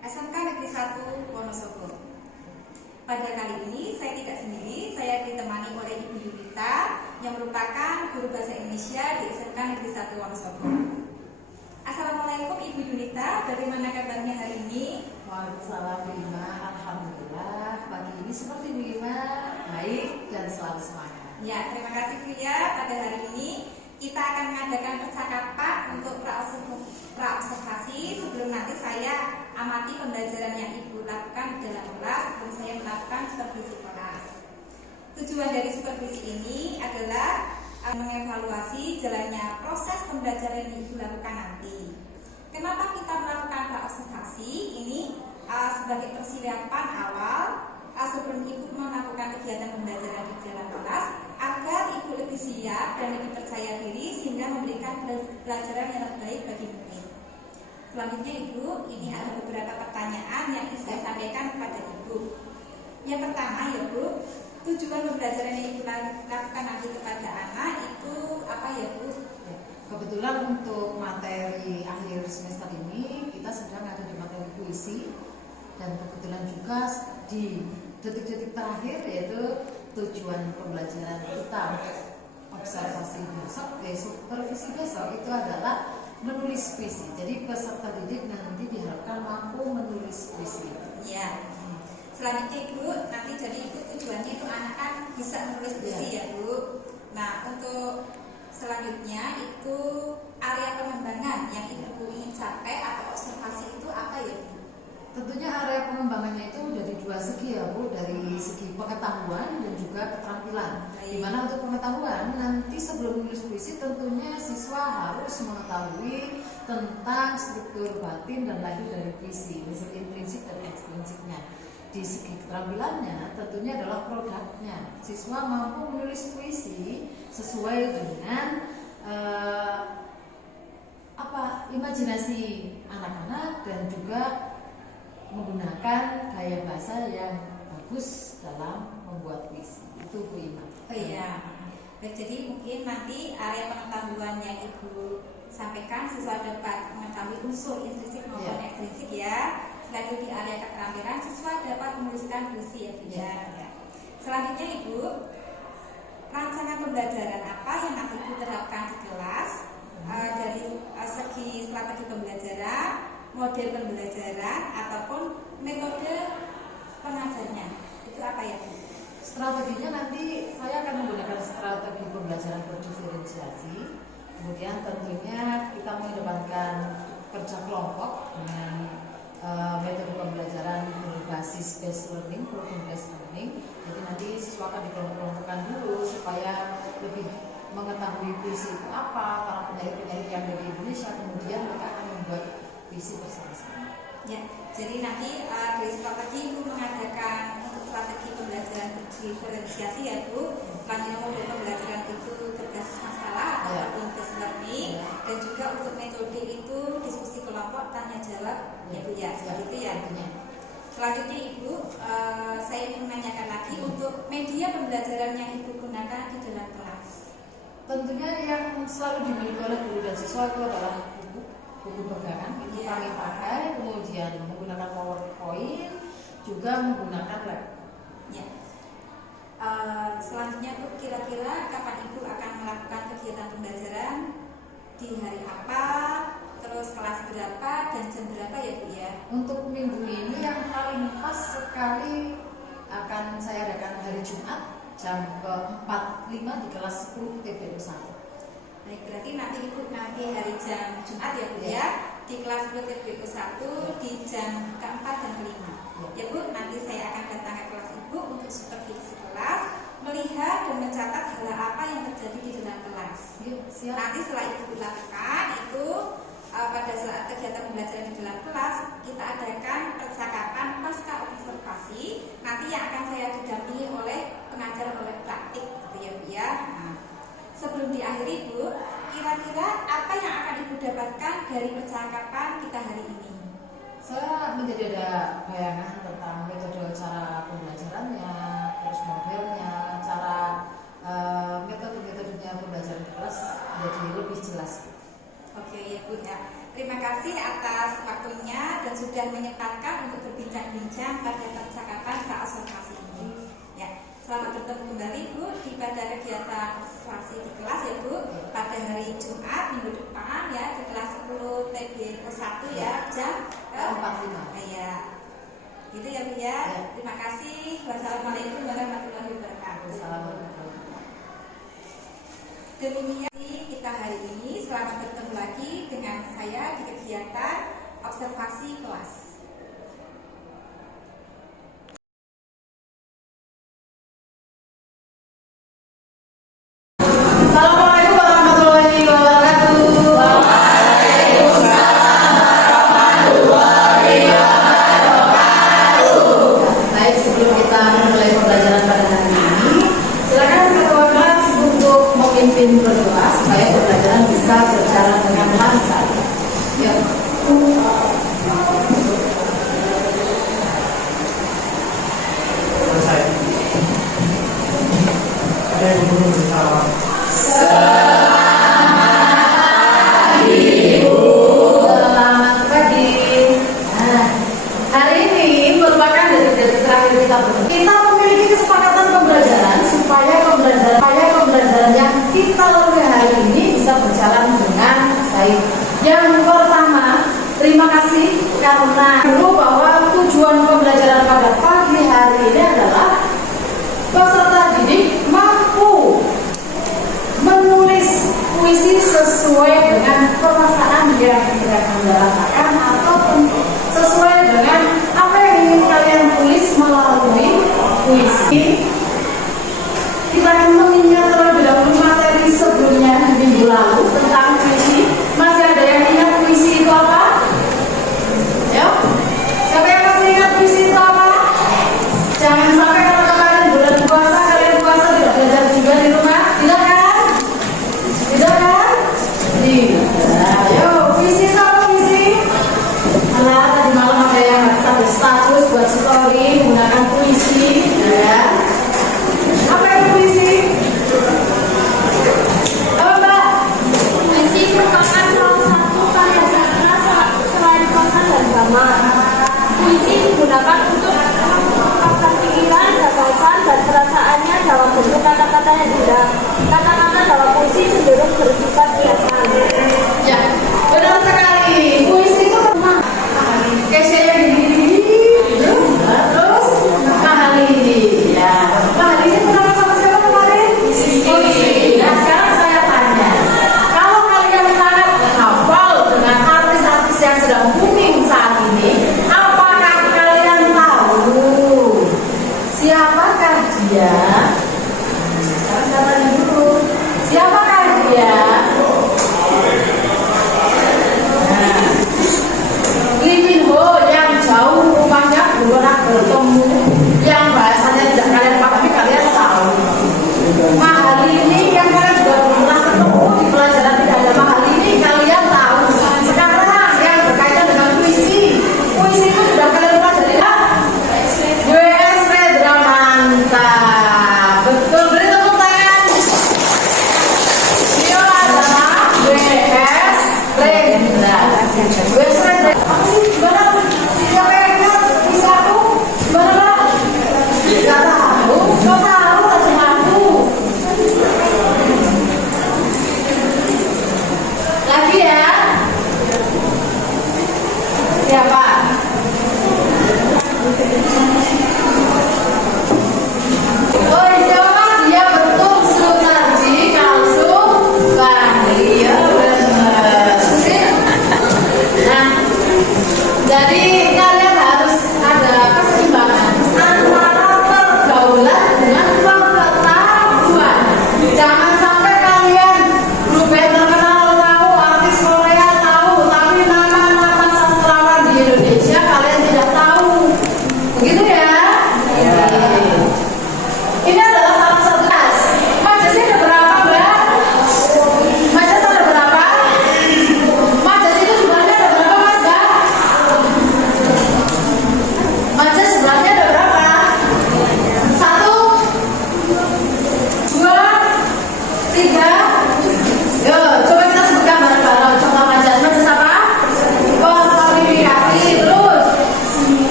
SMK Negeri 1 Wonosobo. Pada kali ini saya tidak sendiri, saya ditemani oleh Ibu Yunita yang merupakan guru bahasa Indonesia di SMK Negeri 1 Wonosobo. Assalamualaikum Ibu Yunita, bagaimana kabarnya hari ini? Waalaikumsalam Bu Ima, alhamdulillah pagi ini seperti Bu Ima, baik dan selalu semangat. Ya, terima kasih Bu ya. Pada hari ini kita akan mengadakan percakapan untuk praobservasi sebelum nanti saya amati pembelajaran yang Ibu lakukan di dalam kelas sebelum saya melakukan supervisi kelas. Tujuan dari supervisi ini adalah mengevaluasi jalannya proses pembelajaran yang Ibu lakukan nanti. Kenapa kita melakukan praobservasi ini? Sebagai persiapan awal sebelum Ibu melakukan kegiatan pembelajaran di dalam kelas agar Ibu lebih siap dan lebih percaya diri sehingga memberikan pelajaran yang terbaik bagi murid. Selanjutnya Ibu, ini ada beberapa pertanyaan yang ingin saya sampaikan kepada Ibu. Yang pertama ya Bu, tujuan pembelajaran yang Ibu lakukan nanti kepada anak itu apa ya Bu? Kebetulan untuk materi akhir semester ini kita sedang ada di materi puisi, dan kebetulan juga di detik-detik terakhir yaitu tujuan pembelajaran kita observasi besok, supervisi besok itu adalah menulis puisi. Jadi peserta didik nanti diharapkan mampu menulis puisi. Ya. Selanjutnya Ibu, nanti jadi Ibu tujuannya itu anak kan bisa menulis puisi ya Bu. Nah untuk selanjutnya itu area pengembangan yang Ibu ingin capai atau observasi itu apa ya Bu? Tentunya area pengembangannya itu dari dua segi ya Bu, dari segi pengetahuan dan juga keterampilan. Dimana untuk pengetahuan nanti sebelum menulis puisi tentunya siswa harus mengetahui tentang struktur batin dan lahir dari puisi, unsur intrinsik dan ekstrinsiknya. Di segi keterampilannya tentunya adalah produknya. Siswa mampu menulis puisi sesuai dengan imajinasi anak-anak dan juga menggunakan gaya bahasa yang bagus dalam membuat puisi. Itu Bu Ima. Oh iya. Jadi mungkin nanti area pengetahuan yang Ibu sampaikan siswa dapat mengetahui unsur intrinsik maupun ekstrinsik ya. Selain di area keterampilan siswa dapat menuliskan puisi ya Bu ya. Selanjutnya Ibu, rancangan pembelajaran apa yang nanti Ibu terapkan di kelas dari segi strategi pembelajaran, model pembelajaran ataupun metode pengajarnya, itu apa ya Bu? Strateginya nanti saya akan menggunakan strategi pembelajaran berdiferensiasi. Kemudian tentunya kita mengedepankan kerja kelompok dengan metode pembelajaran berbasis based learning, problem based learning. Jadi nanti siswa akan dikelompokkan dulu supaya lebih mengetahui puisi itu apa, para penyair-penyair yang ada di Indonesia, kemudian mereka akan membuat puisi bersama-sama. Ya, jadi nanti dari strategi Ibu mengadakan untuk strategi pembelajaran berdiferensiasi ya Bu. Selanjutnya model pembelajaran itu berbasis masalah atau based learning, dan juga untuk metode itu diskusi kelompok, tanya jawab ya Bu ya, seperti itu ya. Selanjutnya Ibu, saya ingin menanyakan lagi untuk media pembelajaran yang Ibu gunakan di dalam kelas. Tentunya yang selalu dimiliki oleh guru dan siswa itu adalah buku pegangan, itu kami pakai, kemudian menggunakan PowerPoint, juga menggunakan lab. Ya. Selanjutnya Bu, kira-kira kapan Ibu akan melakukan kegiatan pembelajaran, di hari apa, terus kelas berapa dan jam berapa ya Bu ya? Untuk minggu ini yang paling pas sekali akan saya adakan hari Jumat jam 4.5 di kelas 10 TPU 1. Baik, berarti nanti Ibu hari jam Jumat ya Bu ya, di kelas 10 TPU 1 di jam keempat dan kelima. Ya Bu, nanti saya akan datang ke kelas Ibu untuk supervisi kelas, melihat dan mencatat hal apa yang terjadi di dalam kelas. Siap. Nanti setelah Ibu lakukan itu pada saat kegiatan pembelajaran di dalam kelas kita adakan percakapan pasca observasi, nanti yang akan saya didampingi oleh pengajar oleh praktik gitu ya Bu ya. Nah, sebelum diakhiri Bu, kira-kira apa yang akan Ibu dapatkan dari percakapan kita hari ini? Saya menjadi ada bayangan tentang metode cara pembelajarannya, terus modelnya, cara metode-metodenya pembelajaran di kelas jadi lebih jelas. Oke ya Bu ya. Terima kasih atas waktunya dan sudah menyempatkan untuk berbincang-bincang pada percakapan observasi ini. Ya, selamat bertemu kembali Bu pada kegiatan observasi di kelas ya Bu, pada hari Jumat minggu depan ya di kelas 10 TB1 ya jam 45. Ya, gitu ya Bu ya. Terima kasih. Wassalamualaikum warahmatullahi wabarakatuh. Demikian kita hari ini. Selamat bertemu lagi dengan saya di kegiatan observasi kelas. Assalamualaikum warahmatullahi wabarakatuh. Waalaikumsalam warahmatullahi wabarakatuh. Baik, sebelum kita mulai pembelajaran pada hari ini, silakan ketua kelas untuk memimpin berdoa supaya pembelajaran bisa berjalan dengan lancar. Yuk. Selesai. Ada yang belum bersama. Selamat pagi. Nah, hari ini merupakan dari terakhir kita berdua. Kita memiliki kesepakatan pembelajaran supaya pembelajaran yang kita lalui hari ini bisa berjalan dengan baik. Yang pertama, terima kasih karena dulu bahwa tujuan pembelajaran pada pagi hari ini adalah peserta didik mampu menulis puisi sesuai dengan permasalahan yang sedang Anda rasakan ataupun sesuai dengan apa yang ingin kalian tulis melalui puisi. Kita akan mengingat terlebih dahulu materi sebelumnya di minggu lalu tentang puisi. Masih ada yang ingat puisi itu apa? Yuk, siapa yang masih ingat puisi itu apa? Jangan sampai kalau kalian bulan puasa kalian puasa tidak belajar juga di rumah, tidak kan? Tidak kan? Tidak. Ayo, puisi itu apa puisi? Alah, tadi malam ada yang satu status buat story menggunakan puisi, ya. Apa itu puisi? Apa Mbak? Puisi merupakan salah satu karya sastra selain prosa dan drama. Puisi digunakan untuk mengungkapkan pikiran, gagasan, dan perasaannya dalam bentuk kata-kata yang indah. Kata-kata dalam puisi cenderung bersifat kiasan. Ya, benar sekali. Puisi itu tentang kayak gini, terus Mahalini. Ya, Mahalini pernah sama siapa kemarin? Puisi. Nah, sekarang saya tanya, kalau kalian sangat hafal dengan artis-artis yang sedang booming saat ini, apakah kalian tahu siapakah dia? Sekarang saya tanya dulu, siapakah dia?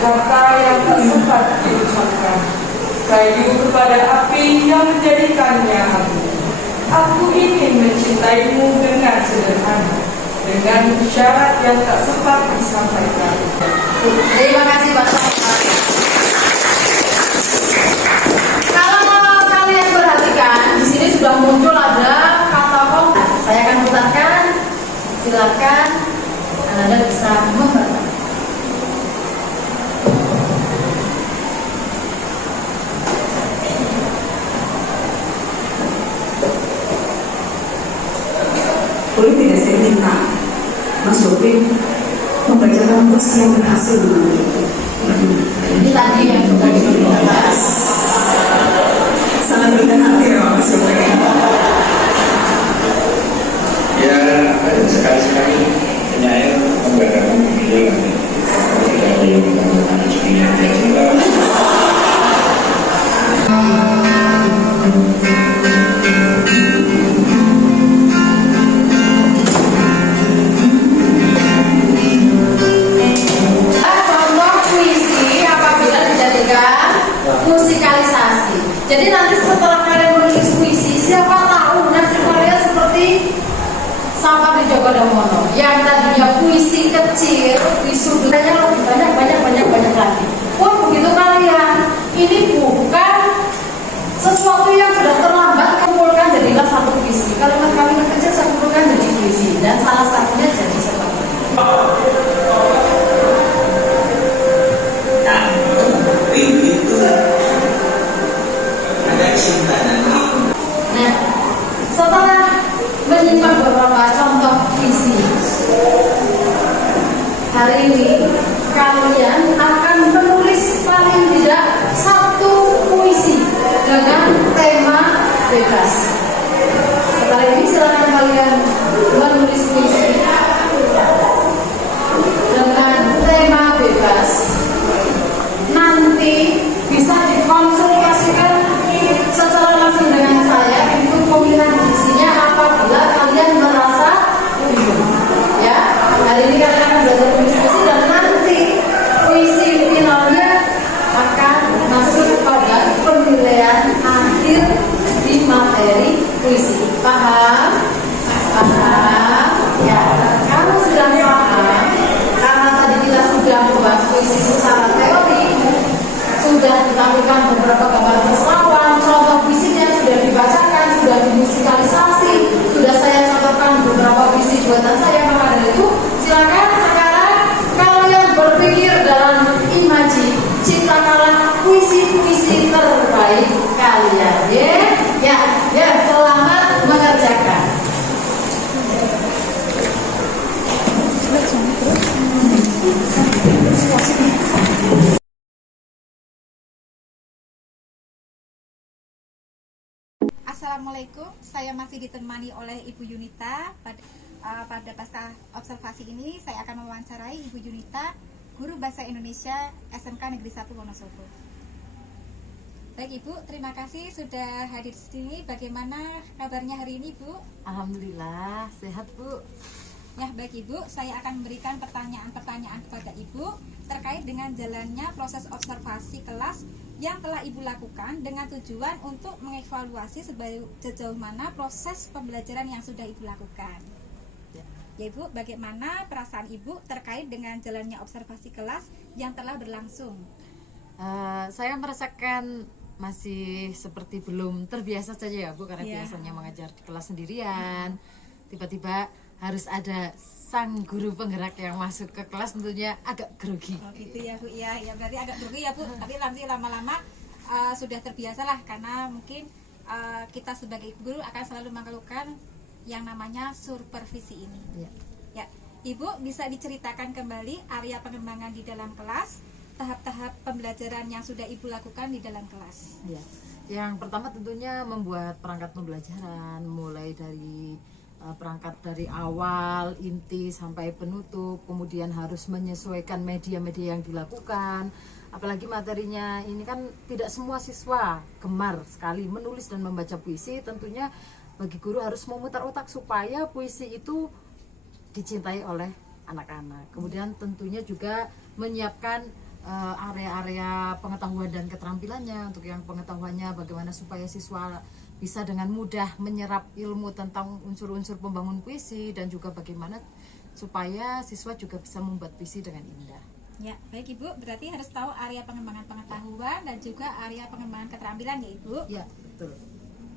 kata yang tak sempat diucapkan. Kayu kepada api yang menjadikannya api. Aku ingin mencintaimu dengan sederhana, dengan syarat yang tak sempat disampaikan. Terima kasih Pak. Kalau kalian perhatikan, di sini sudah muncul ada kata kontak. Saya akan putarkan. Silakan Anda bisa membaca. Boleh tidak saya minta Mas Sopin membacakan puisi yang berhasil Ini tadi yang sudah dibahas. sangat rendah hati ya Mas Sopin. Ya, sekali-sekali penyair membacakan video tidak ada yang mengatakan sebenarnya biasa. Contoh puisi apabila dijadikan musikalisasi. Jadi nanti setelah kalian menulis puisi, siapa tahu nasib kalian seperti Sapa di Jogodamono yang tadinya puisi kecil wisudanya lebih banyak lagi. Pun begitu kalian, ini bukan sesuatu yang sudah terlambat, kumpulkan jadilah satu puisi. Kalimat-kalimat kecil saya kumpulkan jadi puisi dan salah satunya jadi seperti ini. Itu ada cinta dan Nah, setelah menyimak beberapa contoh puisi, hari ini kalian akan menulis paling tidak satu puisi dengan tema bebas. Setelah ini silakan kalian menulis puisi dengan tema bebas. Nanti bisa dikonsultasikan secara langsung dengan saya untuk pemilihan puisinya apabila kalian merasa bingung. Ya, hari ini kalian akan belajar menulis puisi dan nanti puisi finalnya akan masuk pada penilaian akhir di materi puisi. Paham? Paham? Ya, kalau sudah paham, karena tadi kita sudah membahas puisi secara teori, sudah ditampilkan beberapa gambar persawan, contoh puisinya sudah dibacakan, sudah dimusikalisasi, sudah saya contohkan beberapa puisi buatan saya. Maka dari itu silakan sekarang kalian berpikir dalam imaji, ciptakanlah puisi-puisi terbaik kalian. Ya, selamat mengerjakan. Assalamualaikum, saya masih ditemani oleh Ibu Yunita. Pada pasca observasi ini saya akan mewawancarai Ibu Yunita, Guru Bahasa Indonesia SMK Negeri 1 Wonosobo. Baik Ibu, terima kasih sudah hadir di sini. Bagaimana kabarnya hari ini Bu? Alhamdulillah, sehat Bu. Ya baik Ibu, saya akan memberikan pertanyaan-pertanyaan kepada Ibu terkait dengan jalannya proses observasi kelas yang telah Ibu lakukan dengan tujuan untuk mengevaluasi sejauh mana proses pembelajaran yang sudah Ibu lakukan. Ya Ibu, bagaimana perasaan Ibu terkait dengan jalannya observasi kelas yang telah berlangsung? Saya merasakan masih seperti belum terbiasa saja ya Bu, karena Ya. biasanya mengajar di kelas sendirian, tiba-tiba harus ada sang guru penggerak yang masuk ke kelas, tentunya agak grogi. Oh gitu ya Bu, ya berarti agak grogi ya Bu, tapi nanti lama-lama sudah terbiasa lah, karena mungkin kita sebagai guru akan selalu melakukan yang namanya supervisi ini. Ya, Ibu bisa diceritakan kembali area pengembangan di dalam kelas, tahap-tahap pembelajaran yang sudah Ibu lakukan di dalam kelas. Ya. Yang pertama tentunya membuat perangkat pembelajaran, mulai dari perangkat dari awal, inti sampai penutup, kemudian harus menyesuaikan media-media yang dilakukan. Apalagi materinya ini kan tidak semua siswa gemar sekali menulis dan membaca puisi, tentunya bagi guru harus memutar otak supaya puisi itu dicintai oleh anak-anak. Kemudian tentunya juga menyiapkan area-area pengetahuan dan keterampilannya. Untuk yang pengetahuannya bagaimana supaya siswa bisa dengan mudah menyerap ilmu tentang unsur-unsur pembangun puisi, dan juga bagaimana supaya siswa juga bisa membuat puisi dengan indah. Ya, baik Ibu, berarti harus tahu area pengembangan pengetahuan dan juga area pengembangan keterampilan ya Ibu. Ya, betul.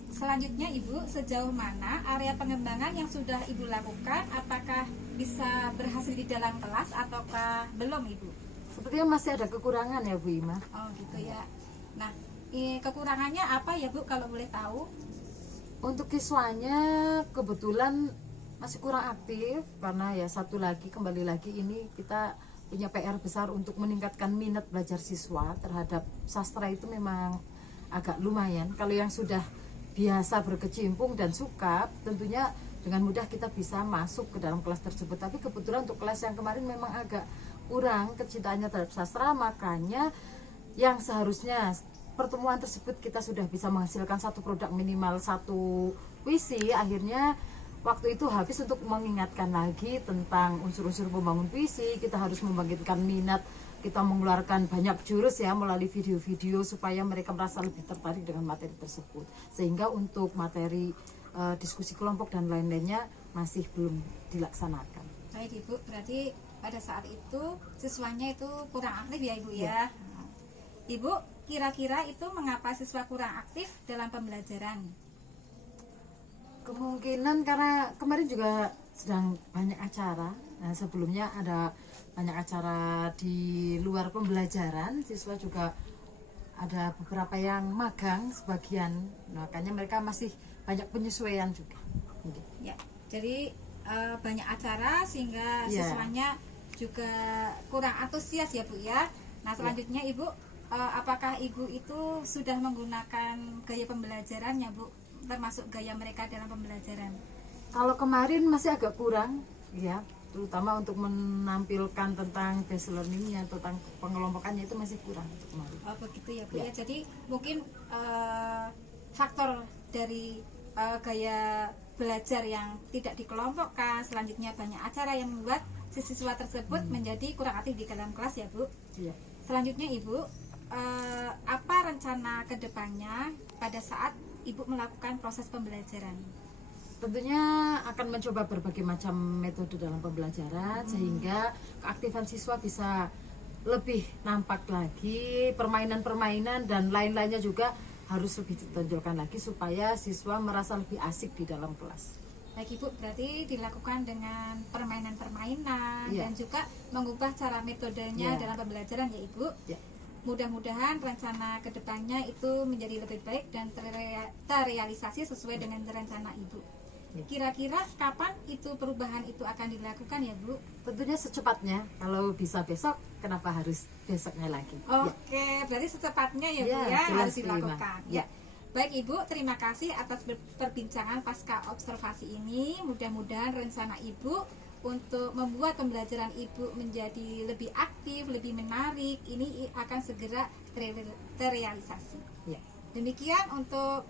Selanjutnya Ibu, sejauh mana area pengembangan yang sudah Ibu lakukan, apakah bisa berhasil di dalam kelas ataukah belum Ibu? Sepertinya masih ada kekurangan ya Bu Ima. Oh gitu ya. Nah, kekurangannya apa ya Bu kalau boleh tahu? Untuk siswanya kebetulan masih kurang aktif, karena ya satu lagi, kembali lagi ini kita punya PR besar untuk meningkatkan minat belajar siswa terhadap sastra. Itu memang agak lumayan. Kalau yang sudah biasa berkecimpung dan suka, tentunya dengan mudah kita bisa masuk ke dalam kelas tersebut. Tapi kebetulan untuk kelas yang kemarin memang agak kurang kecintaannya terhadap sastra, makanya yang seharusnya pertemuan tersebut kita sudah bisa menghasilkan satu produk minimal satu puisi, akhirnya waktu itu habis untuk mengingatkan lagi tentang unsur-unsur pembangun puisi. Kita harus membangkitkan minat, kita mengeluarkan banyak jurus ya melalui video-video supaya mereka merasa lebih tertarik dengan materi tersebut. Sehingga untuk materi diskusi kelompok dan lain-lainnya masih belum dilaksanakan. Baik Ibu, berarti pada saat itu siswanya itu kurang aktif ya Ibu ya. Ibu, kira-kira itu mengapa siswa kurang aktif dalam pembelajaran? Kemungkinan karena kemarin juga sedang banyak acara. Nah, sebelumnya ada banyak acara di luar pembelajaran, siswa juga ada beberapa yang magang sebagian, makanya mereka masih banyak penyesuaian juga. Ya, jadi banyak acara sehingga siswanya juga kurang antusias ya Bu ya. Nah selanjutnya Ibu, apakah Ibu itu sudah menggunakan gaya pembelajarannya Bu, termasuk gaya mereka dalam pembelajaran? Kalau kemarin masih agak kurang ya, terutama untuk menampilkan tentang base learningnya, tentang pengelompokannya itu masih kurang untuk kemarin. Oh begitu ya Bu ya. Jadi mungkin faktor dari gaya belajar yang tidak dikelompokkan, selanjutnya banyak acara yang membuat siswa tersebut menjadi kurang aktif di dalam kelas ya Bu. Iya. Selanjutnya Ibu, apa rencana kedepannya pada saat Ibu melakukan proses pembelajaran? Tentunya akan mencoba berbagai macam metode dalam pembelajaran sehingga keaktifan siswa bisa lebih nampak lagi, permainan-permainan dan lain-lainnya juga harus lebih ditonjolkan lagi supaya siswa merasa lebih asik di dalam kelas. Baik Ibu, berarti dilakukan dengan permainan-permainan dan juga mengubah cara metodenya dalam pembelajaran ya Ibu. Mudah-mudahan rencana kedepannya itu menjadi lebih baik dan terrealisasi sesuai dengan rencana Ibu. Kira-kira kapan itu perubahan itu akan dilakukan ya Bu? Tentunya secepatnya, kalau bisa besok kenapa harus besoknya lagi? Oke, berarti secepatnya ya Bu ya harus dilakukan. Ya. Baik Ibu, terima kasih atas perbincangan pasca observasi ini. Mudah-mudahan rencana Ibu untuk membuat pembelajaran Ibu menjadi lebih aktif, lebih menarik, ini akan segera terrealisasi. Ya. Demikian untuk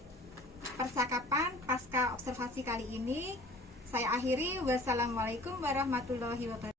percakapan pasca observasi kali ini. Saya akhiri. Wassalamualaikum warahmatullahi wabarakatuh.